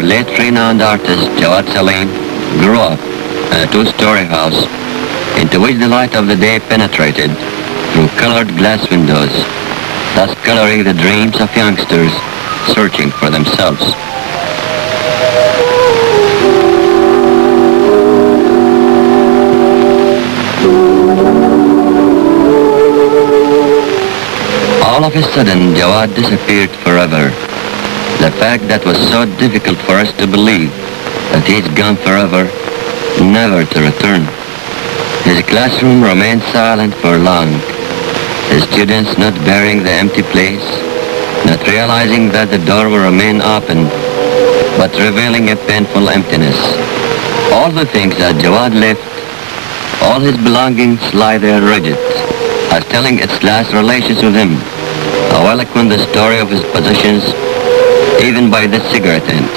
our late renowned artist Jawad Saleem grew up in a two-story house into which the light of the day penetrated through colored glass windows, thus coloring the dreams of youngsters searching for themselves. All of a sudden, Jawad disappeared forever. The fact that was so difficult for us to believe, that he's gone forever, never to return. His classroom remained silent for long, the students not bearing the empty place, not realizing that the door will remain open, but revealing a painful emptiness. All the things that Jawad left, all his belongings lie there rigid, as telling its last relations with him. How eloquent the story of his possessions, even by this cigarette end.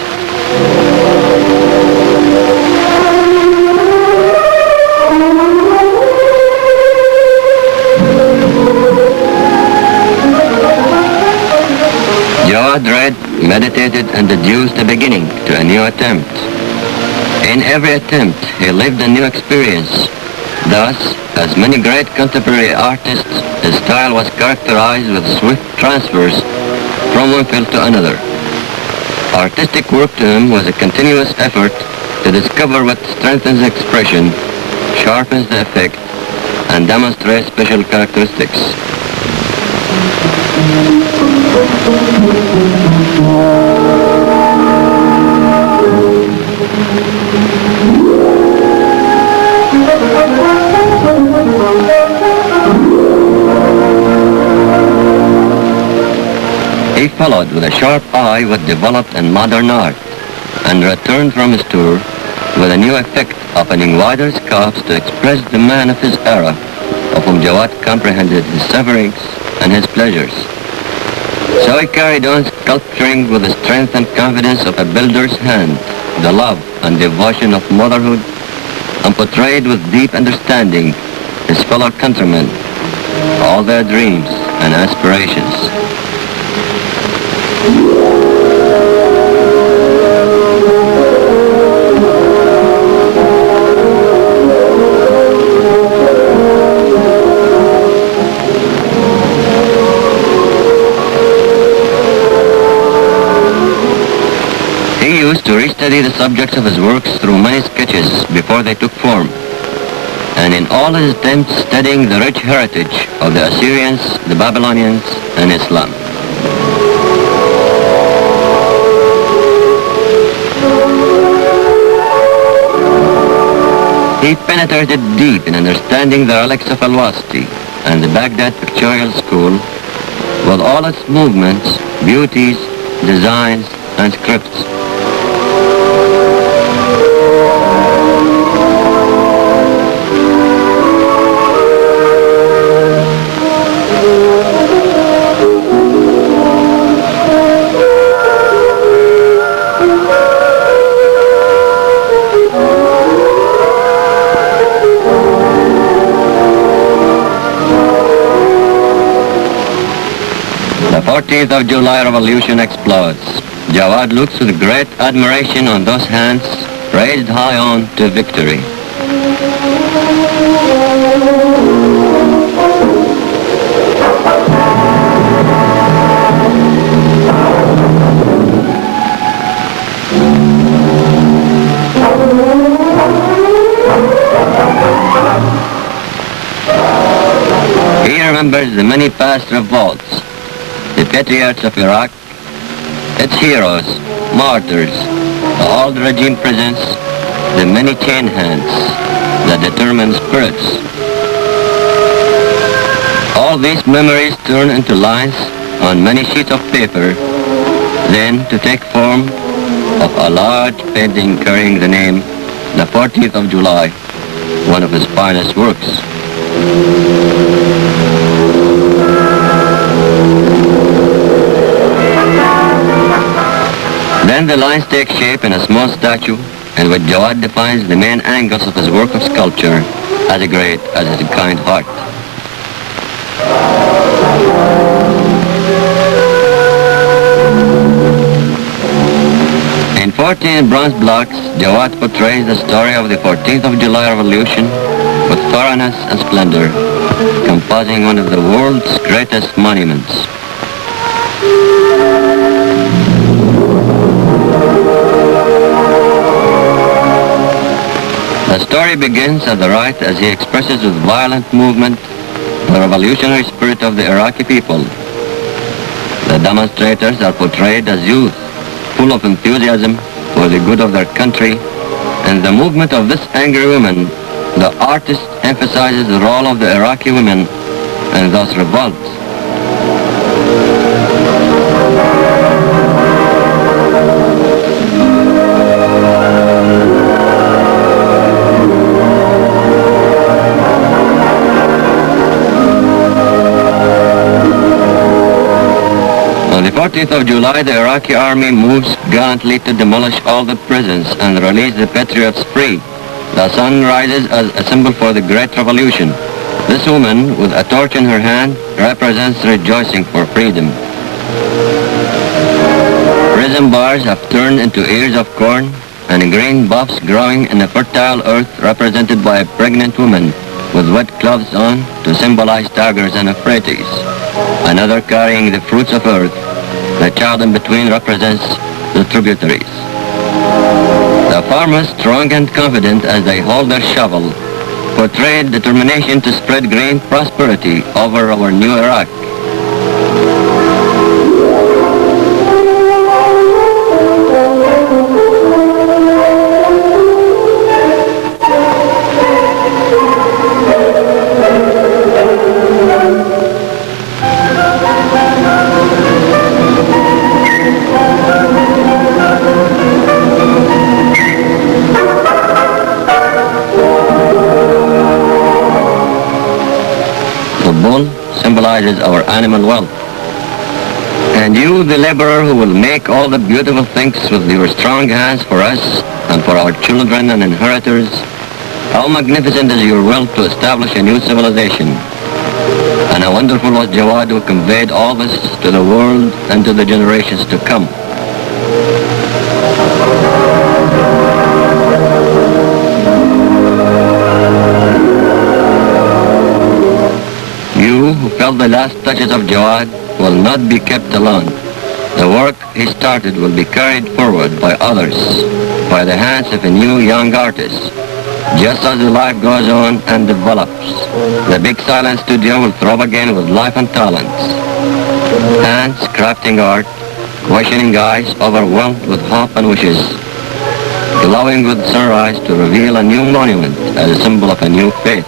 Jawad read, meditated, and deduced the beginning to a new attempt. In every attempt, he lived a new experience. Thus, as many great contemporary artists, his style was characterized with swift transfers from one field to another. Artistic work to him was a continuous effort to discover what strengthens expression, sharpens the effect, and demonstrates special characteristics. He followed with a sharp eye what developed in modern art, and returned from his tour with a new effect, opening wider scopes to express the man of his era, of whom Jawad comprehended his sufferings and his pleasures. So he carried on sculpturing with the strength and confidence of a builder's hand, the love and devotion of motherhood, and portrayed with deep understanding his fellow countrymen, all their dreams and aspirations. He used to restudy the subjects of his works through many sketches before they took form, and in all his attempts studying the rich heritage of the Assyrians, the Babylonians, and Islam. He penetrated deep in understanding the relics of Al-Wasti and the Baghdad pictorial school with all its movements, beauties, designs, and scripts. The 14th of July revolution explodes. Jawad looks with great admiration on those hands raised high on to victory. He remembers the many past revolts, the patriots of Iraq, its heroes, martyrs, the old regime prisons, the many chain hands, the determined spirits. All these memories turn into lines on many sheets of paper, then to take form of a large painting carrying the name, the 14th of July, one of his finest works. Then the lines take shape in a small statue in which Jawad defines the main angles of his work of sculpture as great as his kind heart. In 14 bronze blocks, Jawad portrays the story of the 14th of July revolution with thoroughness and splendor, composing one of the world's greatest monuments. The story begins at the right as he expresses with violent movement the revolutionary spirit of the Iraqi people. The demonstrators are portrayed as youth, full of enthusiasm for the good of their country, and the movement of this angry woman, the artist emphasizes the role of the Iraqi women and thus revolts. On the 14th of July, the Iraqi army moves gallantly to demolish all the prisons and release the patriots free. The sun rises as a symbol for the great revolution. This woman, with a torch in her hand, represents rejoicing for freedom. Prison bars have turned into ears of corn, and green buffs growing in a fertile earth represented by a pregnant woman with wet clothes on to symbolize tigers and euphrates. Another carrying the fruits of earth. The child in between represents the tributaries. The farmers, strong and confident as they hold their shovel, portrayed determination to spread green prosperity over our new Iraq. Symbolizes our animal wealth. And you, the laborer who will make all the beautiful things with your strong hands for us and for our children and inheritors, how magnificent is your will to establish a new civilization. And how wonderful was Jawad who conveyed all this to the world and to the generations to come. You who felt the last touches of Jawad will not be kept alone. The work he started will be carried forward by others, by the hands of a new young artist. Just as the life goes on and develops, the big silent studio will throb again with life and talent. Hands crafting art, questioning eyes overwhelmed with hope and wishes, glowing with sunrise to reveal a new monument as a symbol of a new faith.